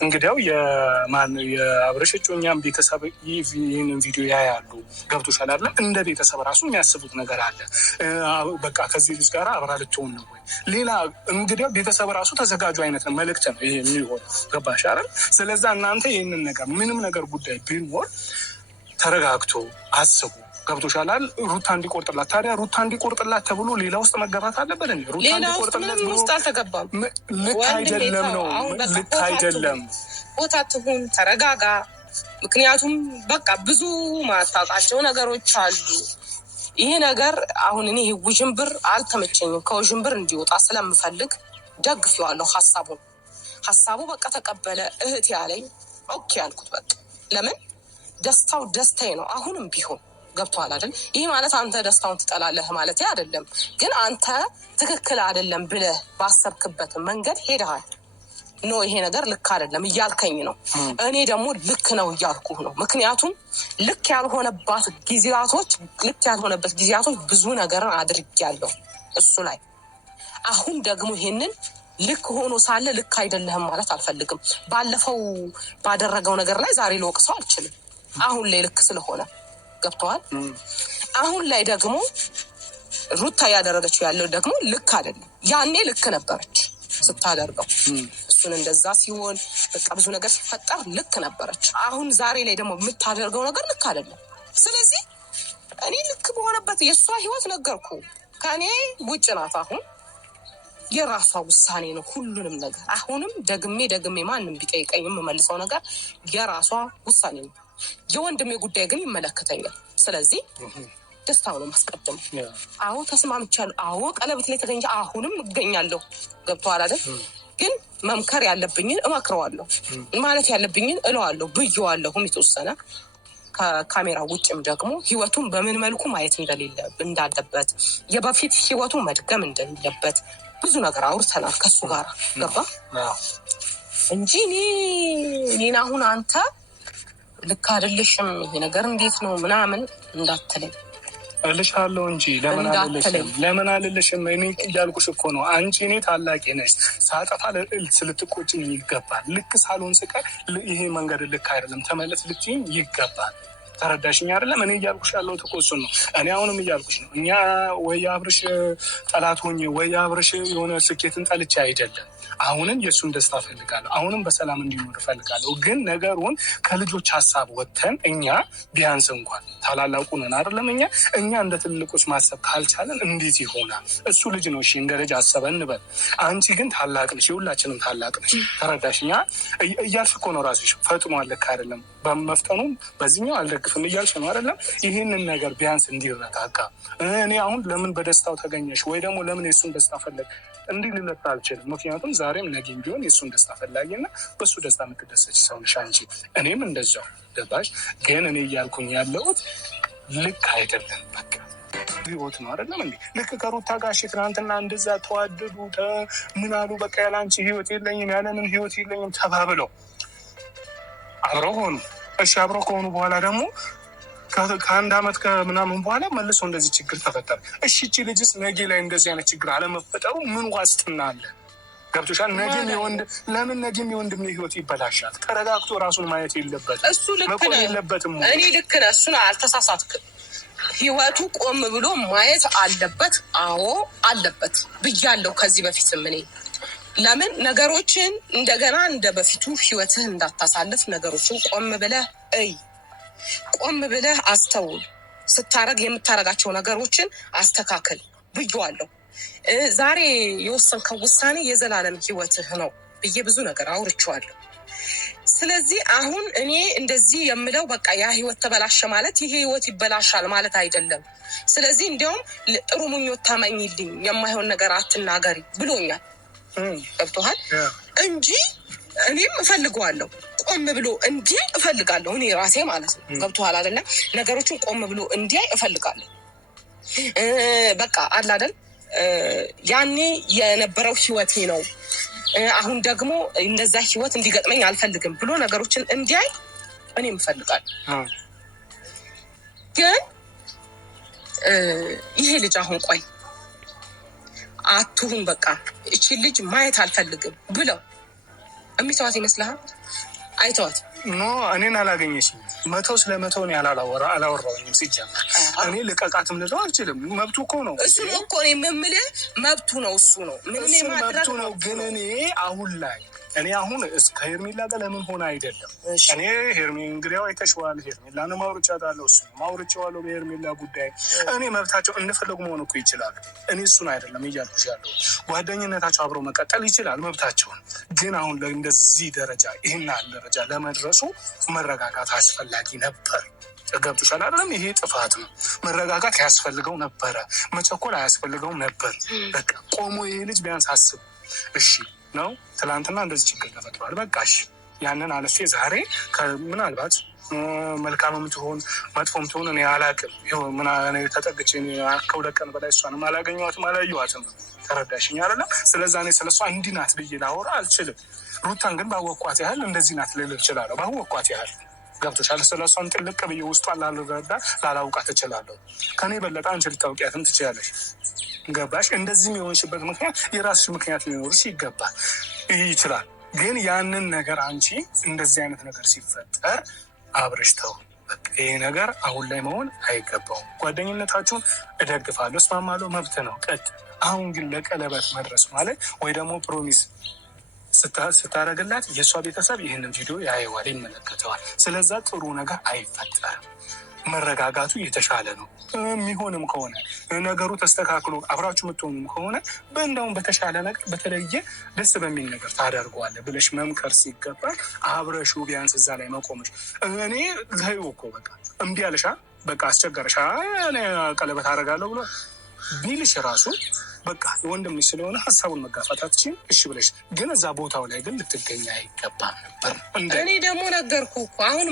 እንግዲያው የአብርሽ እጮኛም ቤተሰብ ይህንን ቪዲዮ ያያሉ። ገብቶሻል አይደል? እንደ ቤተሰብ ራሱ የሚያስቡት ነገር አለ። በቃ ከዚህ ልጅ ጋር አብራ ልትሆን ነው ወይ? ሌላ እንግዲያው ቤተሰብ ራሱ ተዘጋጁ አይነት ነው መልእክት ነው ይሄ የሚሆን። ገባሽ አይደል? ስለዛ እናንተ ይህንን ነገር ምንም ነገር ጉዳይ ቢኖር ተረጋግቶ አስቡ። ገብቶሻል አይደል? ሩታ እንዲቆርጥላት ታዲያ ሩታ እንዲቆርጥላት ተብሎ ሌላ ውስጥ መገባት አለበት እንዴ? ሩታ እንዲቆርጥላት ውስጥ አልተገባም። ልክ አይደለም ነው፣ ልክ አይደለም። ቦታ ትሁን፣ ተረጋጋ። ምክንያቱም በቃ ብዙ ማታውቃቸው ነገሮች አሉ። ይሄ ነገር አሁን እኔ ውዥንብር አልተመቸኝም። ከውዥንብር እንዲወጣ ስለምፈልግ ደግፌዋለሁ ሀሳቡ በቃ ተቀበለ። እህት ያለኝ ኦኬ ያልኩት በቃ ለምን ደስታው ደስታዬ ነው። አሁንም ቢሆን ገብቶሃል አይደል? ይህ ማለት አንተ ደስታውን ትጠላለህ ማለት አይደለም። ግን አንተ ትክክል አይደለም ብለህ ባሰብክበት መንገድ ሄደሃል። ኖ ይሄ ነገር ልክ አይደለም እያልከኝ ነው። እኔ ደግሞ ልክ ነው እያልኩህ ነው። ምክንያቱም ልክ ያልሆነበት ጊዜያቶች ብዙ ነገርን አድርጌያለሁ እሱ ላይ። አሁን ደግሞ ይሄንን ልክ ሆኖ ሳለ ልክ አይደለህም ማለት አልፈልግም። ባለፈው ባደረገው ነገር ላይ ዛሬ ልወቅሰው አልችልም። አሁን ላይ ልክ ስለሆነ ገብተዋል። አሁን ላይ ደግሞ ሩታ ያደረገችው ያለው ደግሞ ልክ አይደለም። ያኔ ልክ ነበረች ስታደርገው፣ እሱን እንደዛ ሲሆን በቃ ብዙ ነገር ሲፈጠር ልክ ነበረች። አሁን ዛሬ ላይ ደግሞ የምታደርገው ነገር ልክ አይደለም። ስለዚህ እኔ ልክ በሆነበት የእሷ ህይወት ነገርኩ ከእኔ ውጭ ናት። አሁን የራሷ ውሳኔ ነው ሁሉንም ነገር። አሁንም ደግሜ ማንም ቢጠይቀኝ የምመልሰው ነገር የራሷ ውሳኔ ነው። የወንድሜ ጉዳይ ግን ይመለከተኛል። ስለዚህ ደስታው ነው ማስቀደም። አዎ ተስማምቻለሁ። አዎ ቀለበት ላይ ተገኘ። አሁንም እገኛለሁ። ገብቶሃል አይደል? ግን መምከር ያለብኝን እመክረዋለሁ፣ ማለት ያለብኝን እለዋለሁ ብዬዋለሁም የተወሰነ ከካሜራ ውጭም ደግሞ ህይወቱን በምን መልኩ ማየት እንዳለበት የበፊት ህይወቱን መድገም እንደሌለበት ብዙ ነገር አውርተናል ከሱ ጋር ገባ እንጂ እኔን አሁን አንተ ልክ አይደለሽም ይሄ ነገር እንዴት ነው ምናምን እንዳትለኝ እልሻለሁ እንጂ ለምን አልልሽም? እኔ እያልኩሽ እኮ ነው። አንቺ እኔ ታላቂ ነሽ። ሳጠፋ ልትቆጭኝ ይገባል። ልክ ሳልሆን ስቀር ይሄ መንገድ ልክ አይደለም ተመለስ ልትይኝ ይገባል። ተረዳሽኝ አይደለም? እኔ እያልኩሽ ያለው እኮ እሱን ነው። እኔ አሁንም እያልኩሽ ነው። እኛ ወይ አብርሽ ጠላት ሆኜ ወይ አብርሽ የሆነ ስኬትን ጠልቼ አይደለም። አሁንም የእሱን ደስታ ፈልጋለሁ። አሁንም በሰላም እንዲኖር ፈልጋለሁ። ግን ነገሩን ከልጆች ሀሳብ ወጥተን እኛ ቢያንስ እንኳን ታላላቁ ነን አይደለም? እኛ እንደ ትልቆች ማሰብ ካልቻለን እንዴት ይሆናል? እሱ ልጅ ነው፣ እሺ እንደ ልጅ አሰበ እንበል። አንቺ ግን ታላቅ ነሽ፣ የሁላችንም ታላቅ ነሽ። ተረዳሽኛ? እያልሽ እኮ ነው ራስሽ። ፈጥኗል፣ ልክ አይደለም በመፍጠኑ በዚህኛው አልደግፍም እያልሽ ነው አይደለም? ይህንን ነገር ቢያንስ እንዲረጋጋ እኔ አሁን ለምን በደስታው ተገኘሽ ወይ ደግሞ ለምን የእሱን ደስታ ፈለግ እንዲህ ልለት አልችልም። ምክንያቱም ዛሬም ነገም ቢሆን የእሱን ደስታ ፈላጊና በእሱ ደስታ የምትደሰች ሰው ነሽ አንቺ፣ እኔም እንደዛው ገባሽ? ግን እኔ እያልኩኝ ያለሁት ልክ አይደለም። በቃ ህይወት ነው አይደለም እንዴ? ልክ ከሩታ ጋር ትናንትና እንደዛ ተዋደዱ ምን አሉ፣ በቃ ያለ አንቺ ህይወት የለኝም ያለምን ህይወት የለኝም ተባብለው አብረው ሆኑ። እሺ አብረው ከሆኑ በኋላ ደግሞ ከአንድ አመት ከምናምን በኋላ መልሶ እንደዚህ ችግር ተፈጠረ። እሺ እቺ ልጅስ ነገ ላይ እንደዚህ አይነት ችግር አለመፈጠሩ ምን ዋስትና አለ? ገብቶሻል? ነገም የወንድም ህይወት ይበላሻል። ተረጋግቶ ራሱን ማየት የለበትም። እሱ ልክ የለበትም። እኔ ልክ ነህ፣ እሱን አልተሳሳትክም። ህይወቱ ቆም ብሎ ማየት አለበት። አዎ አለበት ብያለሁ ከዚህ በፊትም እኔ ለምን ነገሮችን እንደገና እንደ በፊቱ ህይወትህ እንዳታሳልፍ ነገሮችን ቆም ብለህ አስተውል። ስታረግ የምታረጋቸው ነገሮችን አስተካከል ብዬዋለሁ። ዛሬ የወሰንከው ውሳኔ የዘላለም ህይወትህ ነው ብዬ ብዙ ነገር አውርቼዋለሁ። ስለዚህ አሁን እኔ እንደዚህ የምለው በቃ ያ ህይወት ተበላሸ ማለት ይሄ ህይወት ይበላሻል ማለት አይደለም። ስለዚህ እንዲያውም ጥሩ ምኞት ታመኝልኝ፣ የማይሆን ነገር አትናገሪ ብሎኛል። ገብቶሃል እንጂ እኔም እፈልገዋለሁ። ቆም ብሎ እንዲያይ እፈልጋለሁ እኔ ራሴ ማለት ነው። ገብቶሃል አይደለም? ነገሮችን ቆም ብሎ እንዲያይ እፈልጋለሁ። በቃ አለ አይደል? ያኔ የነበረው ህይወቴ ነው፣ አሁን ደግሞ እንደዛ ህይወት እንዲገጥመኝ አልፈልግም ብሎ ነገሮችን እንዲያይ እኔም እፈልጋለሁ። ግን ይሄ ልጅ አሁን ቆይ አትሁን በቃ እቺ ልጅ ማየት አልፈልግም ብለው የሚተዋት ይመስልሃል? አይተዋት ኖ እኔን አላገኘሽኝ። 100 ስለ 100 እኔ አላወራሁኝም። ሲጀመር እኔ ልቀቃትም ልለው አልችልም። መብቱ እኮ ነው። እሱ ነው እኮ እኔ የምልህ መብቱ ነው። እሱ ነው መብቱ ነው። ግን እኔ አሁን ከሄርሜላ ጋር ለምን ሆነ አይደለም። እኔ እንግዲህ አይተሽዋል። ሄርሜላን ማውርቻታለሁ፣ እሱ ማውርቼዋለሁ በሄርሜላ ጉዳይ። እኔ መብታቸው እንደፈለጉ መሆን እኮ ይችላሉ። እኔ እሱን አይደለም እያልኩሽ ያለው። ጓደኝነታቸው አብሮ መቀጠል ይችላል፣ መብታቸውን። ግን አሁን እንደዚህ ደረጃ ይህን ደረጃ ለመድረሱ መረጋጋት አስፈላጊ ነበር። ገብቶሻል አይደለም? ይሄ ጥፋት ነው። መረጋጋት ያስፈልገው ነበረ። መቸኮል አያስፈልገውም ነበር። በቃ ቆሞ ይሄ ልጅ ቢያንስ አስብ። እሺ ነው ትላንትና እንደዚህ ችግር ተፈጥሯል። በቃ እሺ ያንን አለፌ ዛሬ ምናልባት መልካምም ትሆን መጥፎም ትሆን እኔ አላቅም። ተጠግቼ ከ2 ቀን በላይ እሷንም አላገኘኋትም አላየኋትም። ተረዳሽኝ አይደለም? ስለዛ እኔ ስለሷ እንዲህ ናት ብዬ ላወራ አልችልም። ሩታን ግን ባወኳት ያህል እንደዚህ ናት ልል እችላለሁ። ባወኳት ያህል ገብቶሻል። ስለሷን ጥልቅ ብዬ ውስጧን ላልረዳ ላላውቃት እችላለሁ። ከኔ በለጠ አንቺ ልታውቂያትም ትችላለሽ። ገባሽ? እንደዚህም የሆንሽበት ምክንያት የራስሽ ምክንያት ሊኖርሽ ይገባል ይችላል። ግን ያንን ነገር አንቺ እንደዚህ አይነት ነገር ሲፈጠር አብረሽ ተው። ይሄ ነገር አሁን ላይ መሆን አይገባውም። ጓደኝነታችሁን እደግፋለሁ፣ እስማማለሁ፣ መብት ነው። አሁን ግን ለቀለበት መድረስ ማለት ወይ ደግሞ ፕሮሚስ ስታደርግላት የእሷ ቤተሰብ ይህንን ቪዲዮ ያየዋል፣ ይመለከተዋል። ስለዛ ጥሩ ነገር አይፈጠርም። መረጋጋቱ የተሻለ ነው። የሚሆንም ከሆነ ነገሩ ተስተካክሎ አብራችሁ የምትሆኑም ከሆነ እንደውም በተሻለ ነገር በተለየ ደስ በሚል ነገር ታደርገዋለህ ብለሽ መምከር ሲገባል አብረሹ ቢያንስ እዛ ላይ መቆምሽ። እኔ ላዩ እኮ በቃ እምቢ አለሻ፣ በቃ አስቸገረሻ፣ እኔ ቀለበት አደርጋለሁ ብሎ ቢልሽ ራሱ በቃ ወንድምሽ ስለሆነ ሀሳቡን መጋፋት አትችይም። እሺ ብለሽ ግን እዛ ቦታው ላይ ግን ልትገኝ አይገባም ነበር። እኔ ደግሞ ነገርኩህ እኮ አሁን